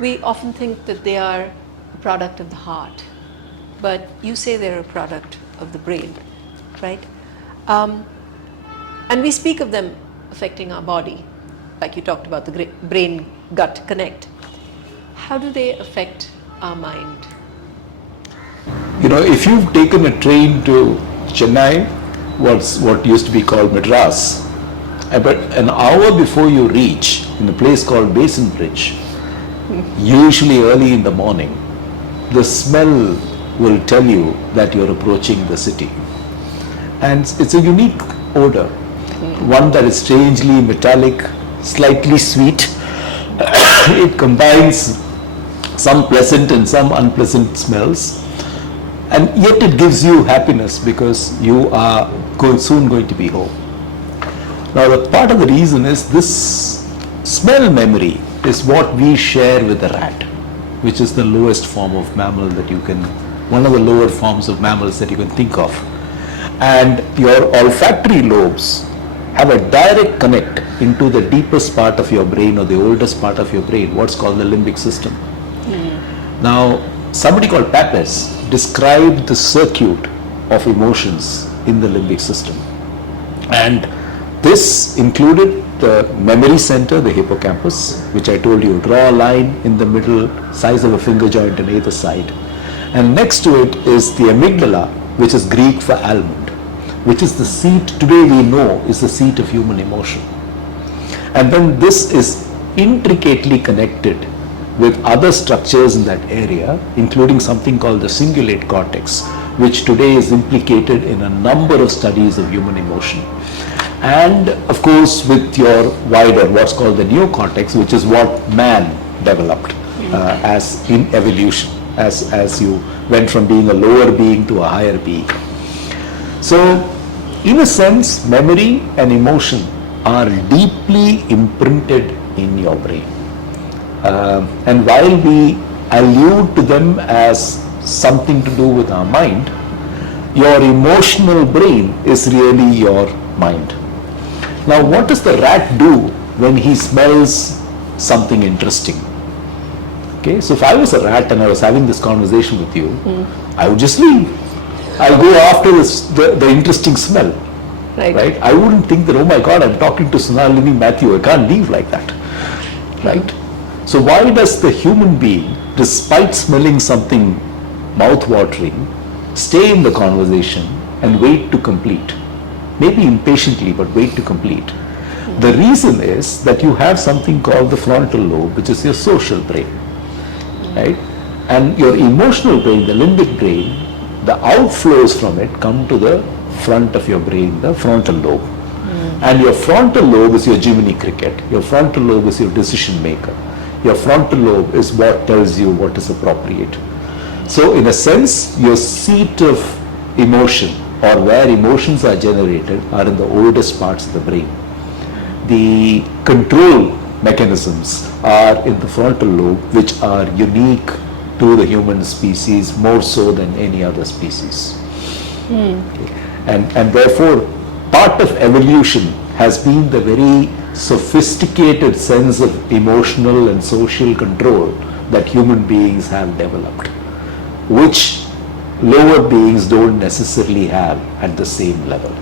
We often think that they are a product of the heart, but you say they're a product of the brain, right? And we speak of them affecting our body, like you talked about the brain-gut connect. How do they affect our mind? You know, if you've taken a train to Chennai, what used to be called Madras, about an hour before you reach in a place called Basin Bridge, usually early in the morning, the smell will tell you that you're approaching the city. And it's a unique odor, one that is strangely metallic, slightly sweet. It combines some pleasant and some unpleasant smells, and yet it gives you happiness because you are soon going to be home. Now, the part of the reason is this smell memory is what we share with the rat, which is the lowest form of mammal that you can, one of the lower forms of mammals that you can think of. And your olfactory lobes have a direct connect into the deepest part of your brain, or the oldest part of your brain, what's called the limbic system. Now, somebody called Pappas described the circuit of emotions in the limbic system. And this included the memory center, the hippocampus, which I told you, draw a line in the middle, size of a finger joint on either side. And next to it is the amygdala, which is Greek for almond, which is the seat, today we know, is the seat of human emotion. And then this is intricately connected with other structures in that area, including something called the cingulate cortex, which today is implicated in a number of studies of human emotion. And of course, with your wider, what's called the neocortex, which is what man developed as in evolution, as you went from being a lower being to a higher being. So, in a sense, memory and emotion are deeply imprinted in your brain. And while we allude to them as something to do with our mind, your emotional brain is really your mind. Now, what does the rat do when he smells something interesting? Okay, so if I was a rat and I was having this conversation with you, I would just leave. I'll go after the interesting smell. Right? I wouldn't think that, oh my God, I'm talking to Sonalini Matthew, I can't leave like that. Right? So why does the human being, despite smelling something mouth-watering, stay in the conversation and wait to complete? Maybe impatiently, but wait to complete. The reason is that you have something called the frontal lobe, which is your social brain, right? And your emotional brain, the limbic brain, the outflows from it come to the front of your brain, the frontal lobe. And your frontal lobe is your Jiminy Cricket. Your frontal lobe is your decision maker. Your frontal lobe is what tells you what is appropriate. So in a sense, your seat of emotion, or where emotions are generated, are in the oldest parts of the brain. The control mechanisms are in the frontal lobe, which are unique to the human species more so than any other species. Okay. And therefore, part of evolution has been the very sophisticated sense of emotional and social control that human beings have developed, which lower beings don't necessarily have at the same level.